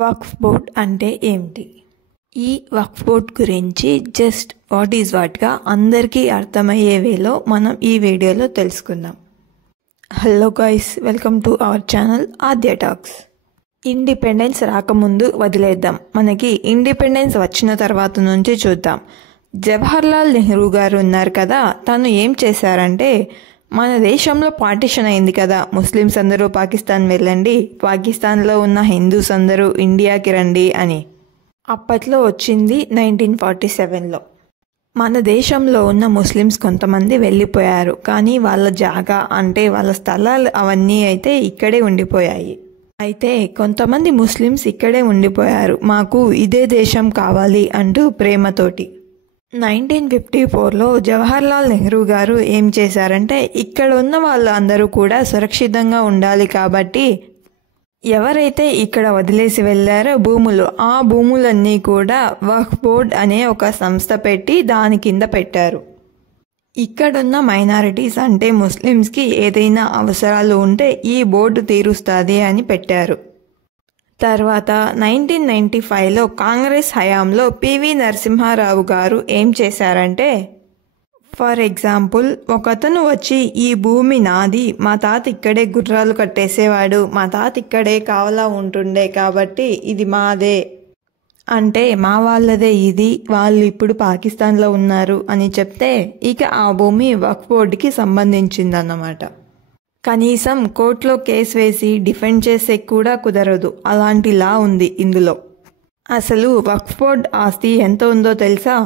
వక్ఫ్ board అంటే ఏమిటి? ఈ వక్ఫ్ బోర్డ్ గురించి జస్ట్ వాట్గా అందరికీ అర్థమయ్యే వేలో మనం ఈ వీడియోలో తెలుసుకుందాం. Hello guys, welcome to our channel Aadya talks. Independence రాకముందు వదిలేద్దాం, మనకి ఇండిపెండెన్స్ వచ్చిన తర్వాత నుంచి చూద్దాం. జవహర్లాల్ నెహ్రూ గారు ఉన్నారు కదా, తను ఏం చేశారంటే, మన దేశంలో పార్టిషన్ అయింది కదా, ముస్లిమ్స్ అందరూ పాకిస్తాన్ వెళ్ళండి, పాకిస్తాన్లో ఉన్న హిందూస్ అందరూ ఇండియాకి రండి అని. అప్పట్లో వచ్చింది 1947లో. మన దేశంలో ఉన్న ముస్లిమ్స్ కొంతమంది వెళ్ళిపోయారు, కానీ వాళ్ళ జాగా అంటే వాళ్ళ స్థలాలు అవన్నీ అయితే ఇక్కడే ఉండిపోయాయి. అయితే కొంతమంది ముస్లిమ్స్ ఇక్కడే ఉండిపోయారు, మాకు ఇదే దేశం కావాలి అంటూ ప్రేమతోటి. 1954లో జవహర్లాల్ నెహ్రూ గారు ఏం చేశారంటే, ఇక్కడ ఉన్న వాళ్ళు అందరూ కూడా సురక్షితంగా ఉండాలి కాబట్టి ఎవరైతే ఇక్కడ వదిలేసి వెళ్ళారో భూములు, ఆ భూములన్నీ కూడా వక్ఫ్ బోర్డ్ అనే ఒక సంస్థ పెట్టి దాని కింద పెట్టారు. ఇక్కడున్న మైనారిటీస్ అంటే ముస్లిమ్స్కి ఏదైనా అవసరాలు ఉంటే ఈ బోర్డు తీరుస్తుంది అని పెట్టారు. తర్వాత 1995లో కాంగ్రెస్ హయాంలో పివి నరసింహారావు గారు ఏం చేశారంటే, ఫర్ ఎగ్జాంపుల్ ఒకతను వచ్చి ఈ భూమి నాది, మా తాత ఇక్కడే గుర్రాలు కట్టేసేవాడు, మా తాత ఇక్కడే కావలా ఉంటుండే కాబట్టి ఇది మాదే అంటే, మా వాళ్ళదే ఇది, వాళ్ళు ఇప్పుడు పాకిస్తాన్లో ఉన్నారు అని చెప్తే ఇక ఆ భూమి వక్ఫ్ బోర్డుకి సంబంధించిందన్నమాట. కనీసం కోర్టులో కేసు వేసి డిఫెండ్ చేసే కూడా కుదరదు, అలాంటి లా ఉంది ఇందులో. అసలు వక్ఫ్ బోర్డ్ ఆస్తి ఎంత ఉందో తెలుసా?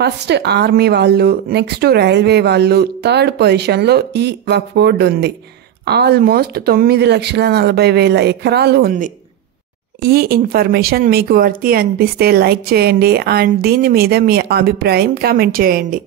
ఫస్ట్ ఆర్మీ వాళ్ళు, నెక్స్ట్ రైల్వే వాళ్ళు, థర్డ్ పొజిషన్లో ఈ వక్ఫ్ బోర్డ్ ఉంది. ఆల్మోస్ట్ 9,40,000 ఎకరాలు ఉంది. ఈ ఇన్ఫర్మేషన్ మీకు వర్తి అనిపిస్తే లైక్ చేయండి అండ్ దీని మీద మీ అభిప్రాయం కామెంట్ చేయండి.